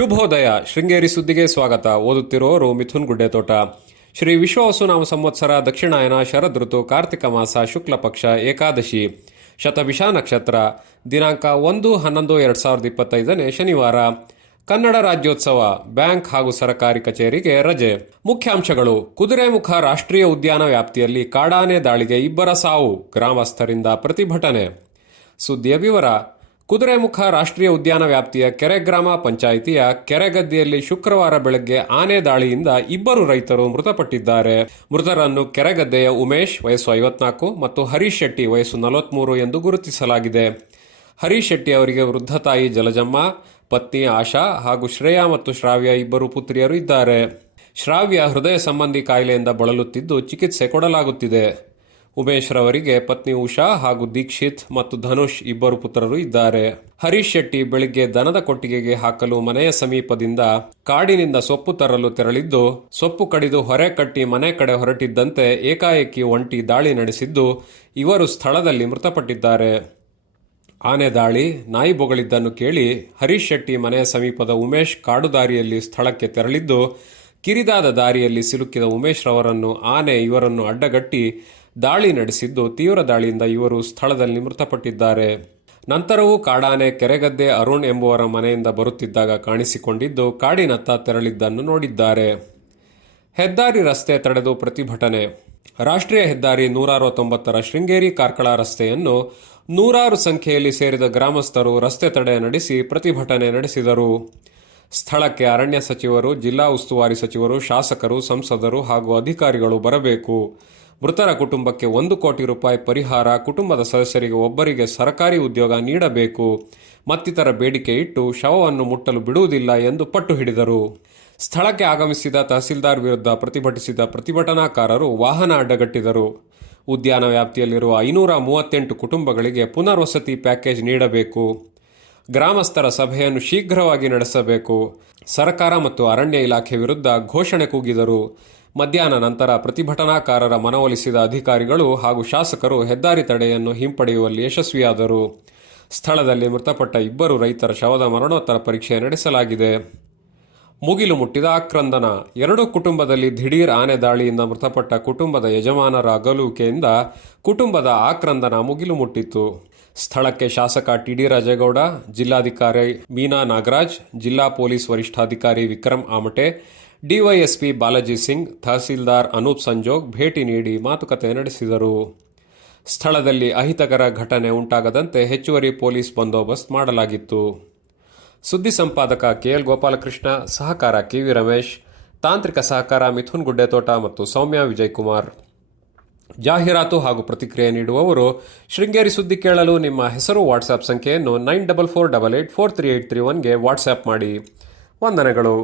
ಶುಭೋದಯ. ಶೃಂಗೇರಿ ಸುದ್ದಿಗೆ ಸ್ವಾಗತ. ಓದುತ್ತಿರುವವರು ಮಿಥುನ್ ಗುಡ್ಡೆತೋಟ. ಶ್ರೀ ವಿಶ್ವವಸುನಾಮ ಸಂವತ್ಸರ ದಕ್ಷಿಣಾಯನ ಶರದ್ ಋತು ಕಾರ್ತಿಕ ಮಾಸ ಶುಕ್ಲ ಪಕ್ಷ ಏಕಾದಶಿ ಶತಭಿಷ ನಕ್ಷತ್ರ ದಿನಾಂಕ 1-11-2025 ಶನಿವಾರ. ಕನ್ನಡ ರಾಜ್ಯೋತ್ಸವ. ಬ್ಯಾಂಕ್ ಹಾಗೂ ಸರಕಾರಿ ಕಚೇರಿಗೆ ರಜೆ. ಮುಖ್ಯಾಂಶಗಳು: ಕುದುರೆಮುಖ ರಾಷ್ಟ್ರೀಯ ಉದ್ಯಾನ ವ್ಯಾಪ್ತಿಯಲ್ಲಿ ಕಾಡಾನೆ ದಾಳಿಗೆ 2 ಸಾವು, ಗ್ರಾಮಸ್ಥರಿಂದ ಪ್ರತಿಭಟನೆ. ಸುದ್ದಿಯ ವಿವರ: ಕುದುರೆಮುಖ ರಾಷ್ಟ್ರೀಯ ಉದ್ಯಾನ ವ್ಯಾಪ್ತಿಯ ಕೆರೆಗ್ರಾಮ ಪಂಚಾಯಿತಿಯ ಕೆರೆಗದ್ದೆಯಲ್ಲಿ ಶುಕ್ರವಾರ ಬೆಳಗ್ಗೆ ಆನೆ ದಾಳಿಯಿಂದ 2 ರೈತರು ಮೃತಪಟ್ಟಿದ್ದಾರೆ. ಮೃತರನ್ನು ಕೆರೆಗದ್ದೆಯ ಉಮೇಶ್ ವಯಸ್ಸು 54 ಮತ್ತು ಹರೀಶ್ ಶೆಟ್ಟಿ ವಯಸ್ಸು 43 ಎಂದು ಗುರುತಿಸಲಾಗಿದೆ. ಹರೀಶ್ ಶೆಟ್ಟಿ ಅವರಿಗೆ ವೃದ್ಧ ತಾಯಿ ಜಲಜಮ್ಮ, ಪತ್ನಿ ಆಶಾ ಹಾಗೂ ಶ್ರೇಯಾ ಮತ್ತು ಶ್ರಾವ್ಯ 2 ಪುತ್ರಿಯರು ಇದ್ದಾರೆ. ಶ್ರಾವ್ಯ ಹೃದಯ ಸಂಬಂಧಿ ಕಾಯಿಲೆಯಿಂದ ಬಳಲುತ್ತಿದ್ದು ಚಿಕಿತ್ಸೆ ಕೊಡಲಾಗುತ್ತಿದೆ. ಉಮೇಶ್ ರವರಿಗೆ ಪತ್ನಿ ಉಷಾ ಹಾಗೂ ದೀಕ್ಷಿತ್ ಮತ್ತು ಧನುಷ್ 2 ಪುತ್ರರು ಇದ್ದಾರೆ. ಹರೀಶ್ ಶೆಟ್ಟಿ ಬೆಳಿಗ್ಗೆ ದನದ ಕೊಟ್ಟಿಗೆಗೆ ಹಾಕಲು ಮನೆಯ ಸಮೀಪದಿಂದ ಕಾಡಿನಿಂದ ಸೊಪ್ಪು ತರಲು ತೆರಳಿದ್ದು, ಸೊಪ್ಪು ಕಡಿದು ಹೊರೆ ಕಟ್ಟಿ ಮನೆ ಕಡೆ ಹೊರಟಿದ್ದಂತೆ ಏಕಾಏಕಿ ಒಂಟಿ ದಾಳಿ ನಡೆಸಿದ್ದು, ಇವರು ಸ್ಥಳದಲ್ಲಿ ಮೃತಪಟ್ಟಿದ್ದಾರೆ. ಆನೆ ದಾಳಿ, ನಾಯಿ ಬೊಗಳಿದ್ದನ್ನು ಕೇಳಿ ಹರೀಶ್ ಶೆಟ್ಟಿ ಮನೆಯ ಸಮೀಪದ ಉಮೇಶ್ ಕಾಡು ದಾರಿಯಲ್ಲಿ ಸ್ಥಳಕ್ಕೆ ತೆರಳಿದ್ದು, ಕಿರಿದಾದ ದಾರಿಯಲ್ಲಿ ಸಿಲುಕಿದ ಉಮೇಶ್ ರವರನ್ನು ಆನೆ ಇವರನ್ನು ಅಡ್ಡಗಟ್ಟಿ ದಾಳಿ ನಡೆಸಿದ್ದು, ತೀವ್ರ ದಾಳಿಯಿಂದ ಇವರು ಸ್ಥಳದಲ್ಲಿ ಮೃತಪಟ್ಟಿದ್ದಾರೆ. ನಂತರವೂ ಕಾಡಾನೆ ಕೆರೆಗದ್ದೆ ಅರುಣ್ ಎಂಬುವರ ಮನೆಯಿಂದ ಬರುತ್ತಿದ್ದಾಗ ಕಾಣಿಸಿಕೊಂಡಿದ್ದು, ಕಾಡಿನತ್ತ ತೆರಳಿದ್ದನ್ನು ನೋಡಿದ್ದಾರೆ. ಹೆದ್ದಾರಿ ರಸ್ತೆ ತಡೆದು ಪ್ರತಿಭಟನೆ. ರಾಷ್ಟ್ರೀಯ ಹೆದ್ದಾರಿ 169ರ ಶೃಂಗೇರಿ ಕಾರ್ಕಳ ರಸ್ತೆಯನ್ನು ನೂರಾರು ಸಂಖ್ಯೆಯಲ್ಲಿ ಸೇರಿದ ಗ್ರಾಮಸ್ಥರು ರಸ್ತೆ ತಡೆ ನಡೆಸಿ ಪ್ರತಿಭಟನೆ ನಡೆಸಿದರು. ಸ್ಥಳಕ್ಕೆ ಅರಣ್ಯ ಸಚಿವರು, ಜಿಲ್ಲಾ ಉಸ್ತುವಾರಿ ಸಚಿವರು, ಶಾಸಕರು, ಸಂಸದರು ಹಾಗೂ ಅಧಿಕಾರಿಗಳು ಬರಬೇಕು. ಮೃತರ ಕುಟುಂಬಕ್ಕೆ 1 ಕೋಟಿ ರೂಪಾಯಿ ಪರಿಹಾರ, ಕುಟುಂಬದ ಸದಸ್ಯರಿಗೆ ಒಬ್ಬರಿಗೆ ಸರ್ಕಾರಿ ಉದ್ಯೋಗ ನೀಡಬೇಕು ಮತ್ತಿತರ ಬೇಡಿಕೆ ಇಟ್ಟು ಶವವನ್ನು ಮುಟ್ಟಲು ಬಿಡುವುದಿಲ್ಲ ಎಂದು ಪಟ್ಟು ಹಿಡಿದರು. ಸ್ಥಳಕ್ಕೆ ಆಗಮಿಸಿದ ತಹಸೀಲ್ದಾರ್ ವಿರುದ್ಧ ಪ್ರತಿಭಟಿಸಿದ ಪ್ರತಿಭಟನಾಕಾರರು ವಾಹನ ಅಡ್ಡಗಟ್ಟಿದರು. ಉದ್ಯಾನ ವ್ಯಾಪ್ತಿಯಲ್ಲಿರುವ 538 ಕುಟುಂಬಗಳಿಗೆ ಪುನರ್ವಸತಿ ಪ್ಯಾಕೇಜ್ ನೀಡಬೇಕು. ಗ್ರಾಮಸ್ಥರ ಸಭೆಯನ್ನು ಶೀಘ್ರವಾಗಿ ನಡೆಸಬೇಕು. ಸರ್ಕಾರ ಮತ್ತು ಅರಣ್ಯ ಇಲಾಖೆ ವಿರುದ್ಧ ಘೋಷಣೆ ಕೂಗಿದರು. ಮಧ್ಯಾಹ್ನ ನಂತರ ಪ್ರತಿಭಟನಾಕಾರರ ಮನವೊಲಿಸಿದ ಅಧಿಕಾರಿಗಳು ಹಾಗೂ ಶಾಸಕರು ಹೆದ್ದಾರಿ ತಡೆಯನ್ನು ಹಿಂಪಡೆಯುವಲ್ಲಿ ಯಶಸ್ವಿಯಾದರು. ಸ್ಥಳದಲ್ಲಿ ಮೃತಪಟ್ಟ 2 ರೈತರ ಶವದ ಮರಣೋತ್ತರ ಪರೀಕ್ಷೆ ನಡೆಸಲಾಗಿದೆ. ಮುಗಿಲು ಮುಟ್ಟಿದ ಆಕ್ರಂದನ. 2 ಕುಟುಂಬದಲ್ಲಿ ದಿಢೀರ್ ಆನೆ ದಾಳಿಯಿಂದ ಮೃತಪಟ್ಟ ಕುಟುಂಬದ ಯಜಮಾನರ ಅಗಲುವಿಕೆಯಿಂದ ಕುಟುಂಬದ ಆಕ್ರಂದನ ಮುಗಿಲು ಮುಟ್ಟಿತ್ತು. ಸ್ಥಳಕ್ಕೆ ಶಾಸಕ ಟಿ.ಡಿ. ರಾಜೇಗೌಡ, ಜಿಲ್ಲಾಧಿಕಾರಿ ಮೀನಾ ನಾಗರಾಜ್, ಜಿಲ್ಲಾ ಪೊಲೀಸ್ ವರಿಷ್ಠಾಧಿಕಾರಿ ವಿಕ್ರಮ್ ಆಮಟೆ, ಡಿವೈಎಸ್ಪಿ ಬಾಲಾಜಿ ಸಿಂಗ್, ತಹಸೀಲ್ದಾರ್ ಅನೂಪ್ ಸಂಜೋಗ್ ಭೇಟಿ ನೀಡಿ ಮಾತುಕತೆ ನಡೆಸಿದರು. ಸ್ಥಳದಲ್ಲಿ ಅಹಿತಕರ ಘಟನೆ ಉಂಟಾಗದಂತೆ ಹೆಚ್ಚುವರಿ ಪೊಲೀಸ್ ಬಂದೋಬಸ್ತ್ ಮಾಡಲಾಗಿತ್ತು. ಸುದ್ದಿ ಸಂಪಾದಕ ಕೆಎಲ್ ಗೋಪಾಲಕೃಷ್ಣ, ಸಹಕಾರ ಕೆ.ವಿ. ರಮೇಶ್, ತಾಂತ್ರಿಕ ಸಹಕಾರ ಮಿಥುನ್ ಗುಡ್ಡೆತೋಟ ಮತ್ತು ಸೌಮ್ಯ ವಿಜಯಕುಮಾರ್. ಜಾಹೀರಾತು ಹಾಗೂ ಪ್ರತಿಕ್ರಿಯೆ ನೀಡುವವರು ಶೃಂಗೇರಿ ಸುದ್ದಿ ಕೇಳಲು ನಿಮ್ಮ ಹೆಸರು ವಾಟ್ಸ್ಆ್ಯಪ್ ಸಂಖ್ಯೆಯನ್ನು 9448843831ಗೆ ವಾಟ್ಸ್ಆ್ಯಪ್ ಮಾಡಿ. ವಂದನೆಗಳು.